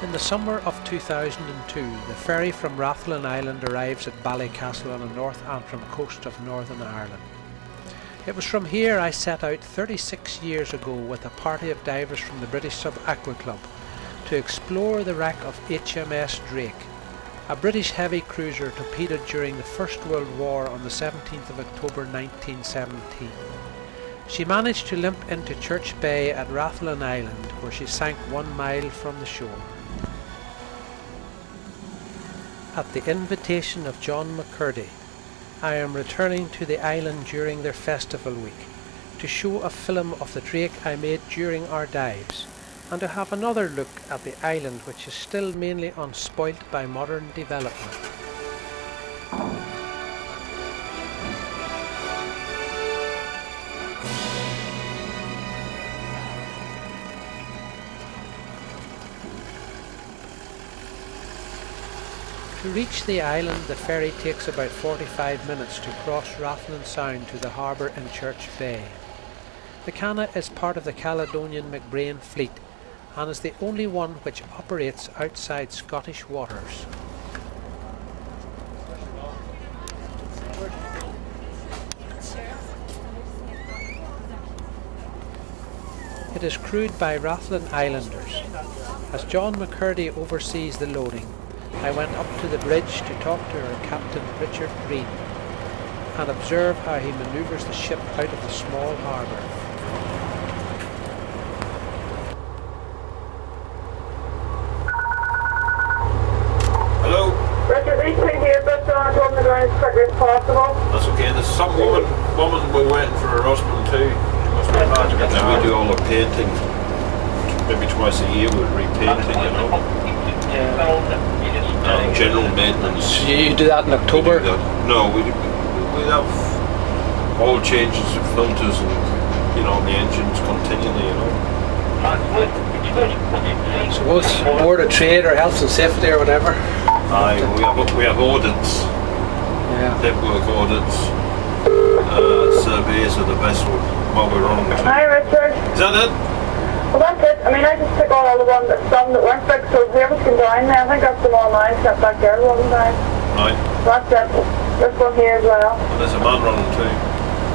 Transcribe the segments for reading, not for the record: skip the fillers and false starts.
In the summer of 2002, the ferry from Rathlin Island arrives at Ballycastle on the North Antrim coast of Northern Ireland. It was from here I set out 36 years ago with a party of divers from the British Sub-Aqua Club to explore the wreck of HMS Drake, a British heavy cruiser torpedoed during the First World War on the 17th of October 1917. She managed to limp into Church Bay at Rathlin Island, where she sank 1 mile from the shore. At the invitation of John McCurdy, I am returning to the island during their festival week to show a film of the Drake I made during our dives, and to have another look at the island, which is still mainly unspoilt by modern development. To reach the island, the ferry takes about 45 minutes to cross Rathlin Sound to the harbour in Church Bay. The Canna is part of the Caledonian McBrain fleet and is the only one which operates outside Scottish waters. It is crewed by Rathlin Islanders. As John McCurdy oversees the loading, I went up to the bridge to talk to her Captain Richard Green and observe how he manoeuvres the ship out of the small harbour. Hello? Richard, these two here, but John told me to go as quickly as possible. That's okay. There's some woman we're waiting for her husband too. She must be hard to get there. We do all the painting. Maybe twice a year we're repainting, you know. And general maintenance. You do that in October? No, we have oil changes of filters and, you know, the engines continually, you know. So both Board of Trade or Health and Safety or whatever? Aye, we have audits. Yeah. Paperwork audits. Surveys of the vessel while we're on. Hi, Richard. Is that it? Well, that's it. I mean, I just took all the ones that some that weren't fixed, so whoever's can down there, I think that's them all mine, except that girl wasn't down. Right. So that's it. This one here as well. And there's a man running too.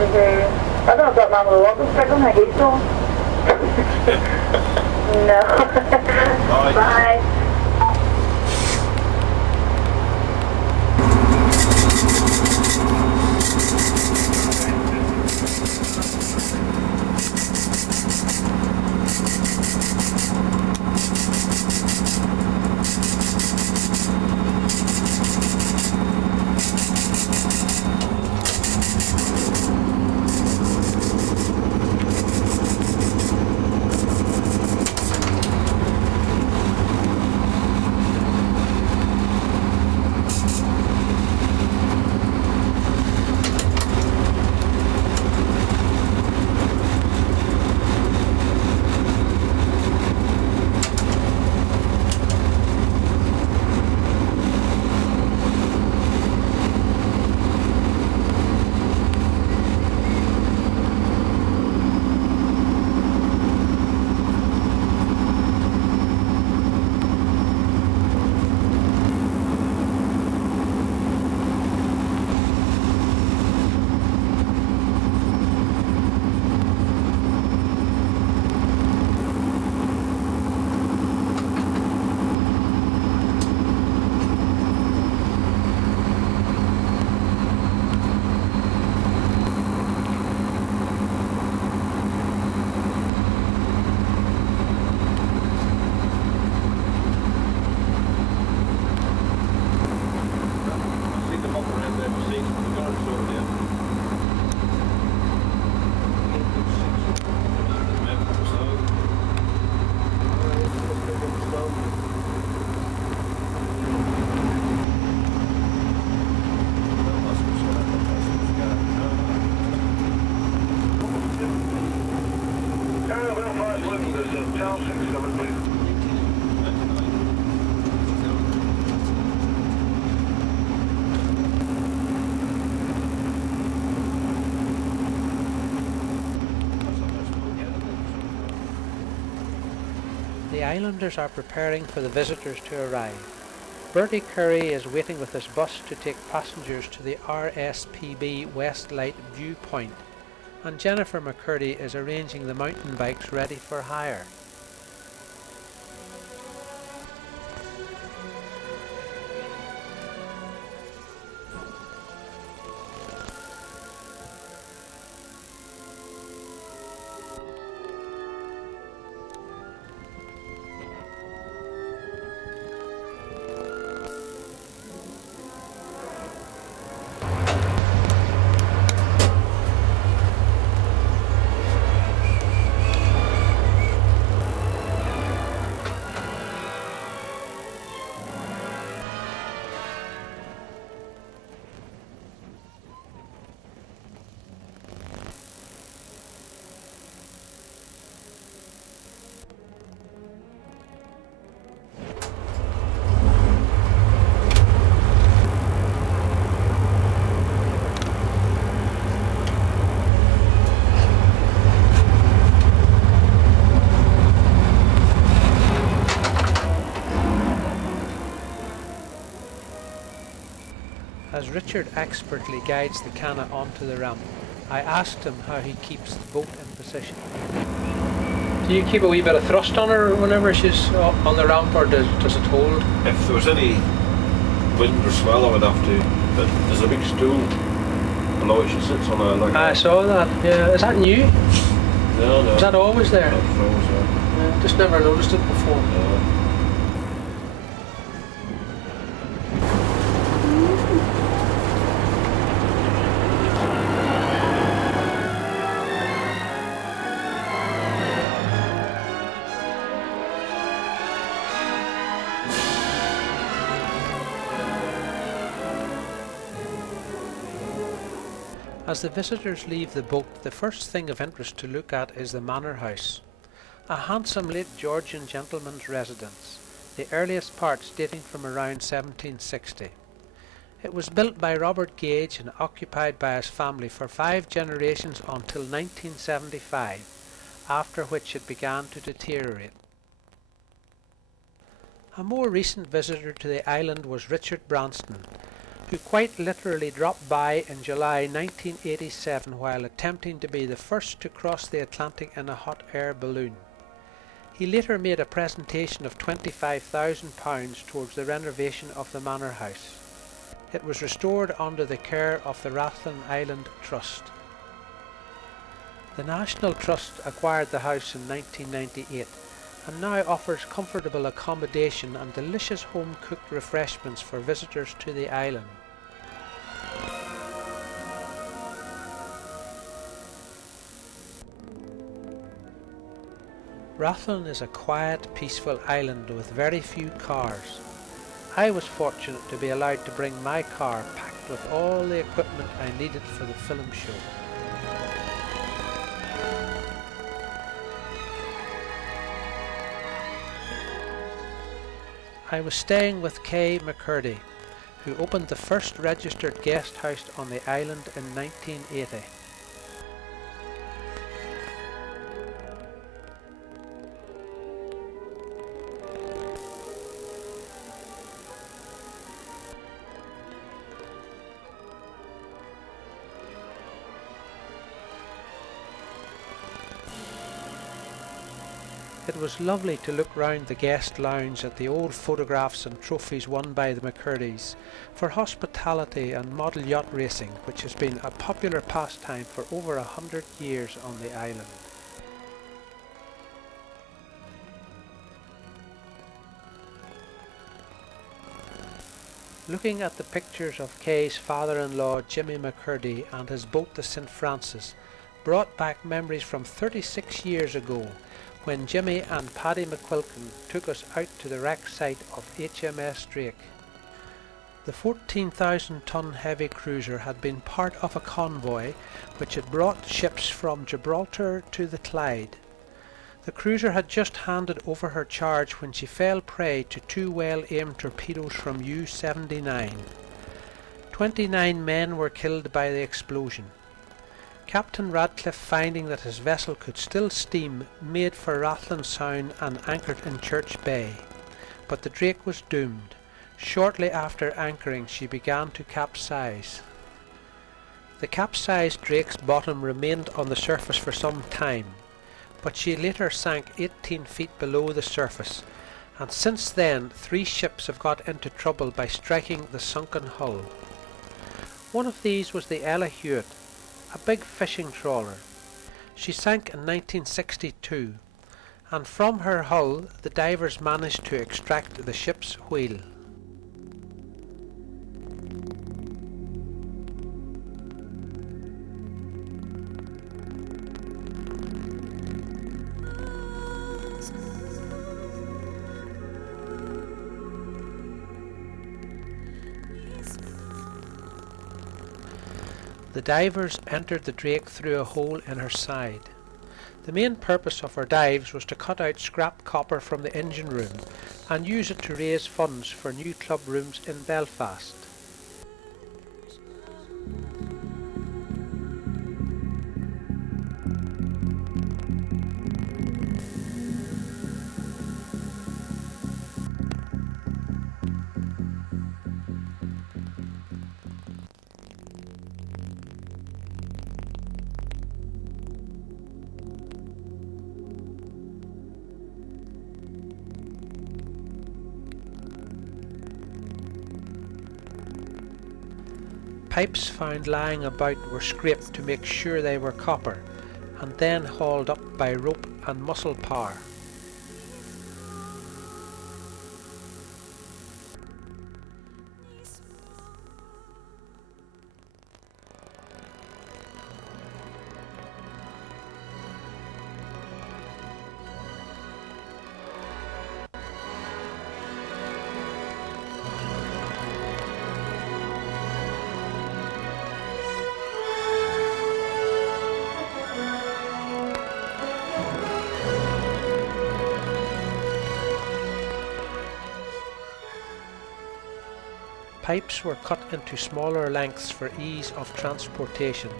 I don't know if that man with the water's fixing, I think he's going. No. Bye. Bye. The islanders are preparing for the visitors to arrive. Bertie Curry is waiting with his bus to take passengers to the RSPB West Light viewpoint, and Jennifer McCurdy is arranging the mountain bikes ready for hire. As Richard expertly guides the canna onto the ramp, I asked him how he keeps the boat in position. Do you keep a wee bit of thrust on her whenever she's on the ramp, or does it hold? If there was any wind or swell, I would have to, but there's a big stool below it. She sits on a like. I saw that, yeah. Is that new? No. Is that always there? That's always there. Yeah, just never noticed it before. No. As the visitors leave the boat, the first thing of interest to look at is the Manor house, a handsome late Georgian gentleman's residence, the earliest parts dating from around 1760. It was built by Robert Gage and occupied by his family for 5 generations until 1975, after which it began to deteriorate. A more recent visitor to the island was Richard Branston, who quite literally dropped by in July 1987 while attempting to be the first to cross the Atlantic in a hot air balloon. He later made a presentation of £25,000 towards the renovation of the Manor house. It was restored under the care of the Rathlin Island Trust. The National Trust acquired the house in 1998 and now offers comfortable accommodation and delicious home-cooked refreshments for visitors to the island. Rathlin is a quiet, peaceful island with very few cars. I was fortunate to be allowed to bring my car packed with all the equipment I needed for the film show. I was staying with Kay McCurdy, who opened the first registered guest house on the island in 1980. It was lovely to look round the guest lounge at the old photographs and trophies won by the McCurdys for hospitality and model yacht racing, which has been a popular pastime for over 100 years on the island. Looking at the pictures of Kay's father-in-law Jimmy McCurdy and his boat the St. Francis brought back memories from 36 years ago, when Jimmy and Paddy McQuilkin took us out to the wreck site of HMS Drake. The 14,000-ton heavy cruiser had been part of a convoy which had brought ships from Gibraltar to the Clyde. The cruiser had just handed over her charge when she fell prey to 2 well-aimed torpedoes from U-79. 29 men were killed by the explosion. Captain Radcliffe, finding that his vessel could still steam, made for Rathlin Sound and anchored in Church Bay, but the Drake was doomed. Shortly after anchoring, she began to capsize. The capsized Drake's bottom remained on the surface for some time, but she later sank 18 feet below the surface, and since then 3 ships have got into trouble by striking the sunken hull. One of these was the Ella Hewitt, a big fishing trawler. She sank in 1962, and from her hull the divers managed to extract the ship's wheel. The divers entered the Drake through a hole in her side. The main purpose of her dives was to cut out scrap copper from the engine room and use it to raise funds for new club rooms in Belfast. Pipes found lying about were scraped to make sure they were copper, and then hauled up by rope and muscle power. Pipes were cut into smaller lengths for ease of transportation,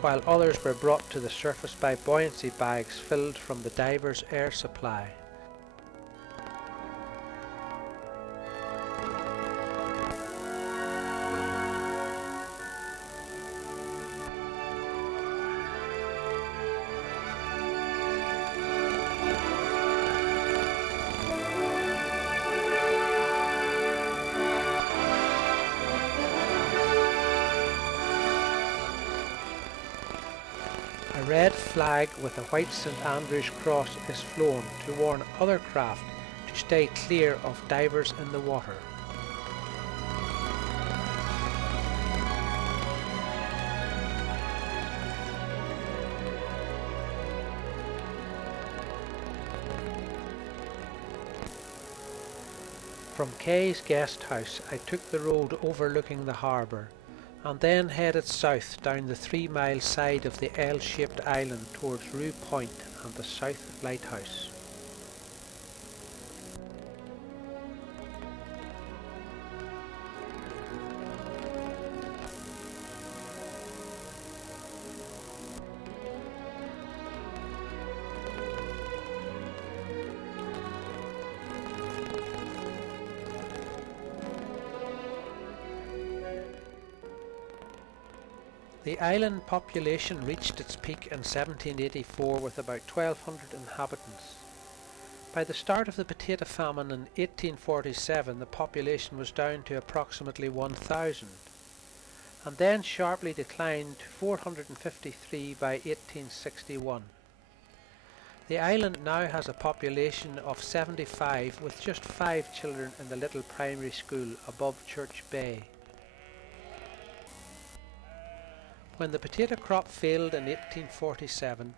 while others were brought to the surface by buoyancy bags filled from the diver's air supply. A red flag with a white St Andrew's cross is flown to warn other craft to stay clear of divers in the water. From Kay's guest house I took the road overlooking the harbour, and then headed south down the 3-mile side of the L-shaped island towards Rue Point and the South Lighthouse. The island population reached its peak in 1784 with about 1,200 inhabitants. By the start of the potato famine in 1847, the population was down to approximately 1,000, and then sharply declined to 453 by 1861. The island now has a population of 75, with just 5 children in the little primary school above Church Bay. When the potato crop failed in 1847,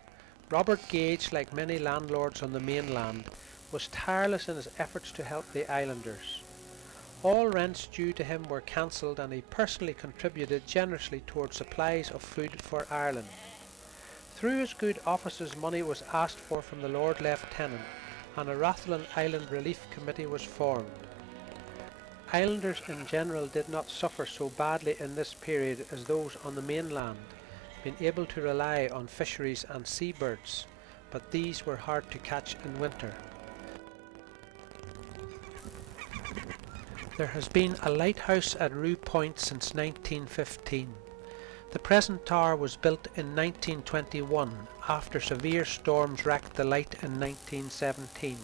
Robert Gage, like many landlords on the mainland, was tireless in his efforts to help the islanders. All rents due to him were cancelled, and he personally contributed generously towards supplies of food for Ireland. Through his good offices, money was asked for from the Lord Lieutenant, and a Rathlin Island Relief Committee was formed. Islanders in general did not suffer so badly in this period as those on the mainland. been able to rely on fisheries and seabirds, but these were hard to catch in winter. There has been a lighthouse at Rue Point since 1915. The present tower was built in 1921 after severe storms wrecked the light in 1917.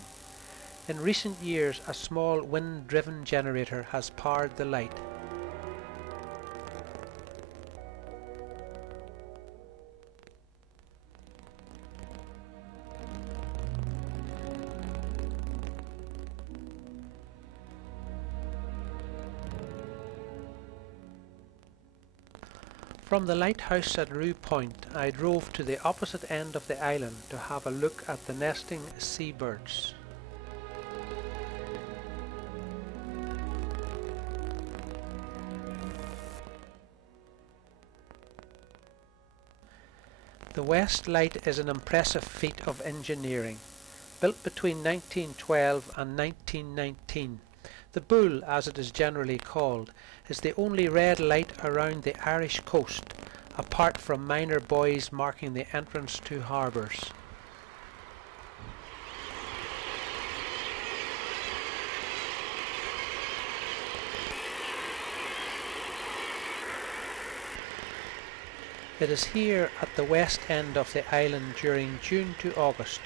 In recent years, a small wind-driven generator has powered the light. From the lighthouse at Rue Point, I drove to the opposite end of the island to have a look at the nesting seabirds. The West Light is an impressive feat of engineering. Built between 1912 and 1919, the Bull, as it is generally called, is the only red light around the Irish coast, apart from minor buoys marking the entrance to harbours. It is here at the west end of the island during June to August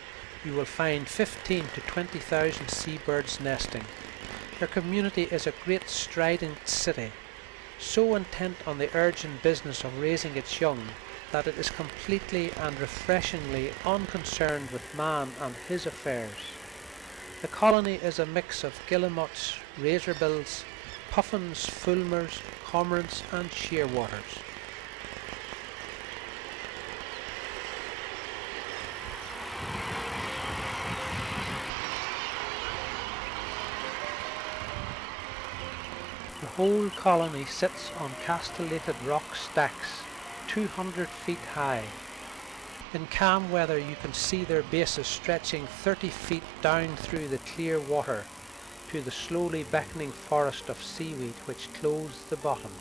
you will find 15 to 20,000 seabirds nesting. Their community is a great strident city, so intent on the urgent business of raising its young that it is completely and refreshingly unconcerned with man and his affairs. The colony is a mix of guillemots, razorbills, puffins, fulmars, cormorants and shearwaters. The whole colony sits on castellated rock stacks 200 feet high. In calm weather you can see their bases stretching 30 feet down through the clear water to the slowly beckoning forest of seaweed which clothes the bottom.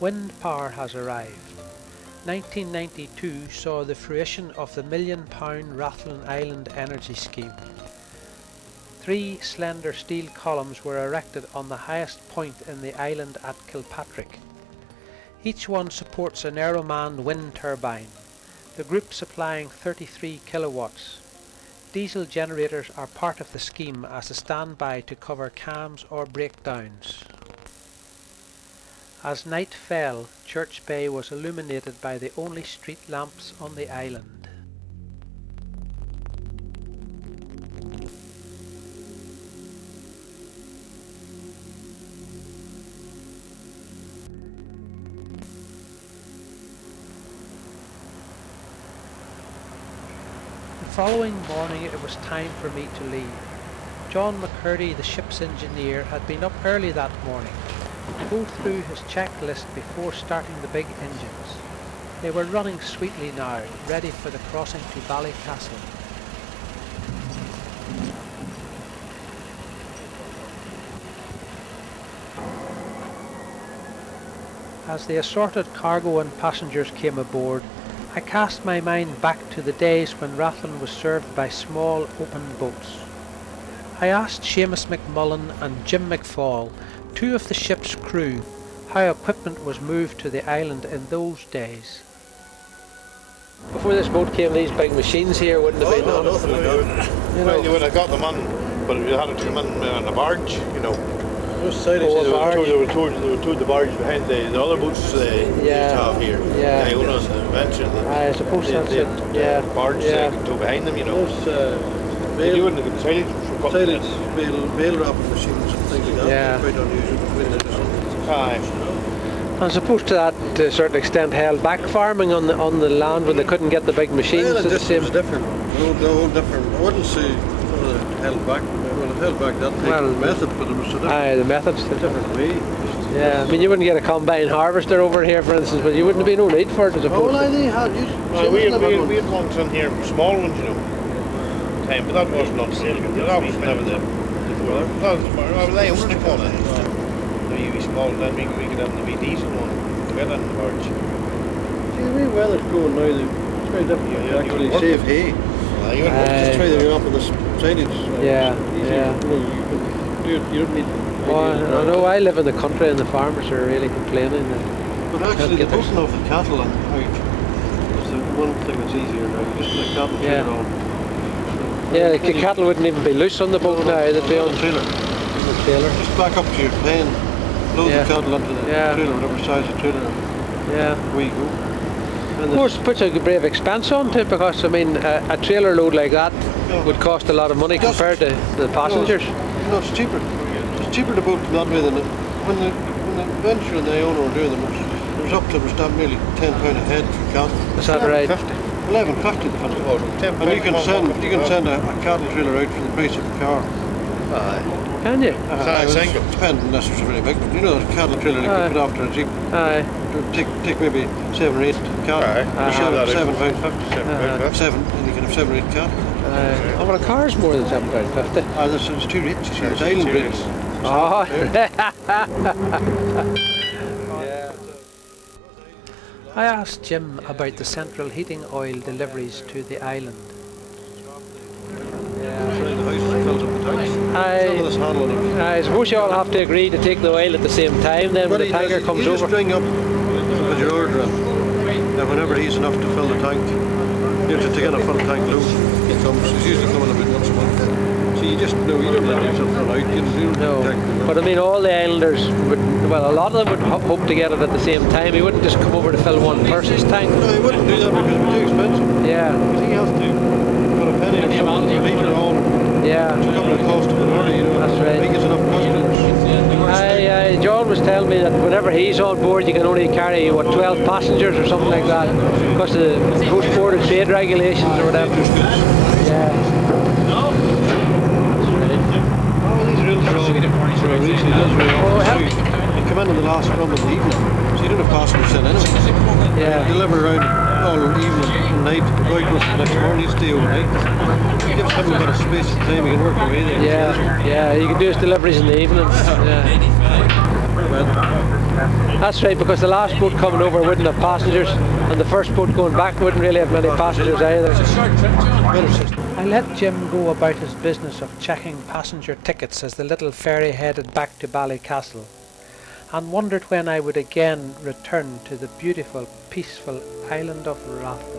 Wind power has arrived. 1992 saw the fruition of the £1 million Rathlin Island energy scheme. 3 slender steel columns were erected on the highest point in the island at Kilpatrick. Each one supports an aero-manned wind turbine, the group supplying 33 kilowatts. Diesel generators are part of the scheme as a standby to cover cams or breakdowns. As night fell, Church Bay was illuminated by the only street lamps on the island. The following morning it was time for me to leave. John McCurdy, the ship's engineer, had been up early that morning to go through his checklist before starting the big engines. They were running sweetly now, ready for the crossing to Ballycastle. As the assorted cargo and passengers came aboard, I cast my mind back to the days when Rathlin was served by small open boats. I asked Seamus McMullen and Jim McFall, 2 of the ship's crew, how equipment was moved to the island in those days. Before this boat came, these big machines here wouldn't have been on. Nothing like that. Well, you would have got them on, but you had to come on a barge, you know. Those sidings, they were toward the barge behind the other boats have here. Yeah. The owners, the venture. I suppose that's it. Yeah. Barge tow behind them, you know. Those you wouldn't have got silage bale wrapping machines and things like that. Yeah. Quite unusual. Aye. I suppose to that to a certain extent held back farming on the land when they couldn't get the big machines. Well, the it same. was different. The whole different. I wouldn't say held back. Well, it held back that method, but it was so different. Aye, the methods are different. Way. Yeah, I mean you wouldn't get a combine harvester over here, for instance, but you wouldn't be no need for it, I suppose. Well, they had We had ones in here, small ones, you know. But that wasn't on sale. That was never the. They owned it for it. be small, then we could have them be decent one. Get on the barge. See, the way weather's going now, it's very difficult Yeah, to actually you would save work. hay. You would Just try the up on the silage. Yeah, easy. yeah. Well, you don't need. Oh, I know I live in the country and the farmers are really complaining that But actually, get the their- busting off the cattle and out is the one thing that's easier now. You just put a cattle Yeah. trailer on. yeah, the cattle wouldn't even be loose on the boat now, they'd be on the trailer. the trailer. Just back up to your pen, load Yeah. the cattle onto the Yeah. trailer, whatever size the trailer, and Yeah. away you go. Of And course, puts a brave expense on to it because I mean a trailer load like that Yeah. would cost a lot of money It does. compared to the passengers. no, it's cheaper. It's cheaper to boat that way than when the venture and the owner were doing them. It was up to nearly £10 a head for cattle. Is that right? 11.50 the festival. And you can send a cattle trailer out for the price of a car. Can you? Single. Depends unless it's really big. But you know, the cattle trailer you Aye. can put after a jeep. Aye. Take maybe 7 or 8 cattle. Aye. £7.50. 7, and you can have 7 or 8 cattle. Oh, well, a car's more than £7.50. It's too rich. You see, it's island rates. Oh. I asked Jim about the central heating oil deliveries to the island. The house fills up the tanks. Some of I, this handling it. I suppose you all have to agree to take the oil at the same time then when the tanker comes you just over. ring up with your order and whenever he's enough to fill the tank, you have to get a full tank load. He comes, he's usually coming about once a month. So you just know, you don't let yourself run out, you don't No, protect but I mean all the islanders would, well a lot of them would hope to get it at the same time. He wouldn't just come over to fill one person's tank. No, he wouldn't do that because it would be too expensive. Yeah, Because he has to put a penny or something to leave it on. yeah. To cover the cost of an order, you know. That's right. I think it's enough customers. John was telling me that whenever he's on board you can only carry, what, 12 passengers or something like that because of the post-border trade regulations or whatever. Yeah. Oh, these real for a reason. He does Oh, so you come in the last run of the evening, so you don't have passengers in anyway. Yeah. Deliver around all evening and night, go out with the next morning, you stay overnight. It gives people a bit of space and time, you can work away there. Yeah, you can do his deliveries in the evenings. Yeah. That's right, because the last boat coming over wouldn't have passengers, and the first boat going back wouldn't really have many passengers either. I let Jim go about his business of checking passenger tickets as the little ferry headed back to Ballycastle, and wondered when I would again return to the beautiful, peaceful island of Rathlin.